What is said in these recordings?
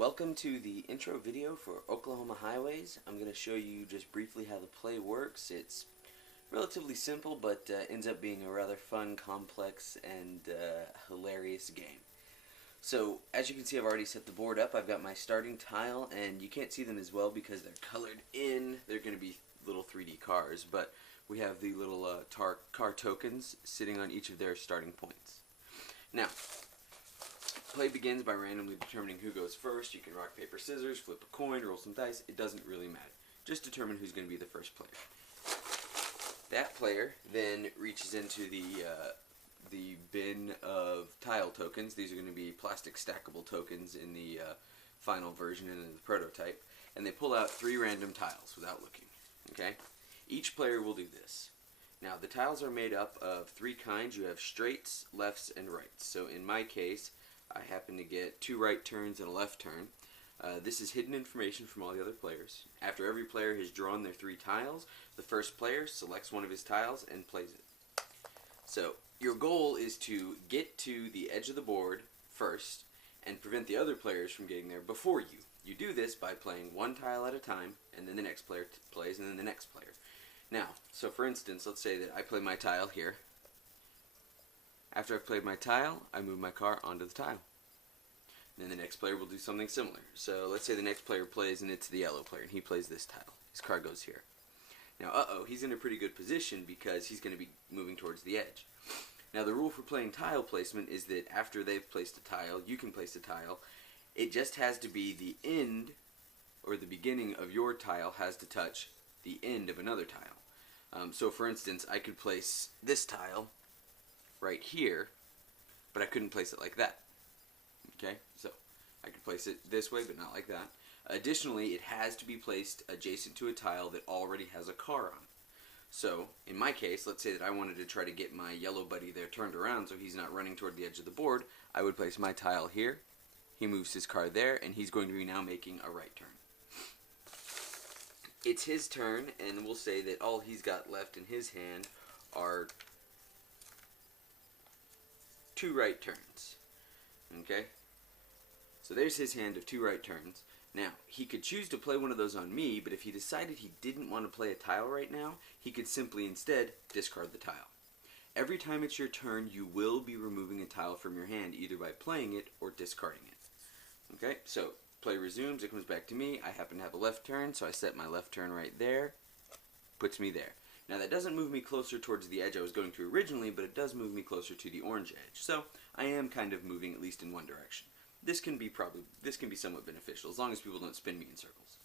Welcome to the intro video for Oklahoma Highways. I'm going to show you just briefly how the play works. It's relatively simple, but ends up being a rather fun, complex, and hilarious game. So, as you can see, I've already set the board up. I've got my starting tile, and you can't see them as well because they're colored in. They're going to be little 3D cars, but we have the little car tokens sitting on each of their starting points. Now, play begins by randomly determining who goes first. You can rock, paper, scissors, flip a coin, roll some dice. It doesn't really matter. Just determine who's going to be the first player. That player then reaches into the bin of tile tokens. These are going to be plastic stackable tokens in the final version and in the prototype. And they pull out 3 random tiles without looking. Okay? Each player will do this. Now, the tiles are made up of 3 kinds. You have straights, lefts, and rights. So in my case, I happen to get 2 right turns and a left turn. This is hidden information from all the other players. After every player has drawn their 3 tiles, the first player selects one of his tiles and plays it. So, your goal is to get to the edge of the board first and prevent the other players from getting there before you. You do this by playing 1 tile at a time, and then the next player plays, and then the next player. Now, so for instance, let's say that I play my tile here. After I've played my tile, I move my car onto the tile. And then the next player will do something similar. So let's say the next player plays and it's the yellow player and he plays this tile. His car goes here. Now, he's in a pretty good position because he's going to be moving towards the edge. Now, the rule for playing tile placement is that after they've placed a tile, you can place a tile. It just has to be the end or the beginning of your tile has to touch the end of another tile. So for instance, I could place this tile right here, but I couldn't place it like that. Okay, so I could place it this way, but not like that. Additionally, it has to be placed adjacent to a tile that already has a car on it. So, in my case, let's say that I wanted to try to get my yellow buddy there turned around so he's not running toward the edge of the board. I would place my tile here, he moves his car there, and he's going to be now making a right turn. It's his turn, and we'll say that all he's got left in his hand are 2 right turns. Okay? So there's his hand of 2 right turns. Now, he could choose to play one of those on me, but if he decided he didn't want to play a tile right now, he could simply instead discard the tile. Every time it's your turn, you will be removing a tile from your hand, either by playing it or discarding it. Okay, so play resumes, it comes back to me. I happen to have a left turn, so I set my left turn right there. Puts me there. Now, that doesn't move me closer towards the edge I was going to originally, but it does move me closer to the orange edge. So, I am kind of moving at least in one direction. This can be somewhat beneficial, as long as people don't spin me in circles.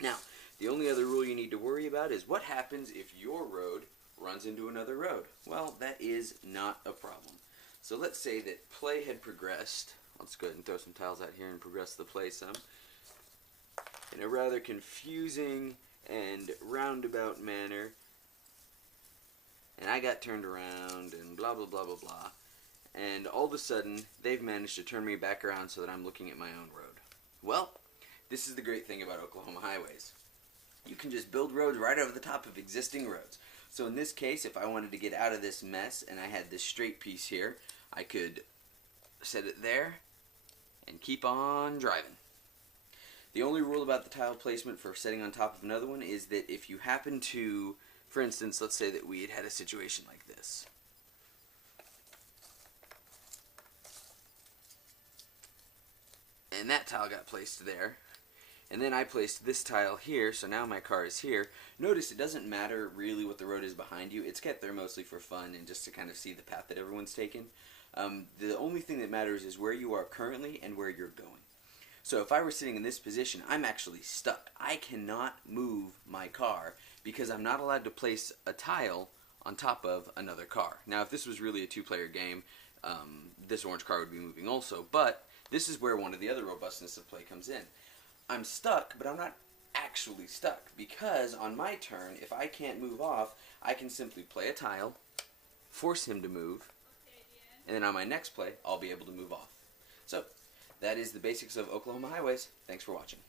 Now, the only other rule you need to worry about is what happens if your road runs into another road. Well, that is not a problem. So let's say that play had progressed. Let's go ahead and throw some tiles out here and progress the play some. In a rather confusing and roundabout manner. And I got turned around and blah blah blah blah blah. And all of a sudden, they've managed to turn me back around so that I'm looking at my own road. Well, this is the great thing about Oklahoma highways. You can just build roads right over the top of existing roads. So in this case, if I wanted to get out of this mess and I had this straight piece here, I could set it there and keep on driving. The only rule about the tile placement for setting on top of another one is that if you happen to, for instance, let's say that we had a situation like this. And that tile got placed there. And then I placed this tile here, so now my car is here. Notice it doesn't matter really what the road is behind you. It's kept there mostly for fun and just to kind of see the path that everyone's taken. The only thing that matters is where you are currently and where you're going. So if I were sitting in this position, I'm actually stuck. I cannot move my car because I'm not allowed to place a tile on top of another car. Now, if this was really a 2-player game, this orange car would be moving also, but this is where one of the other robustness of play comes in. I'm stuck, but I'm not actually stuck, because on my turn, if I can't move off, I can simply play a tile, force him to move, and then on my next play, I'll be able to move off. So, that is the basics of Oklahoma highways. Thanks for watching.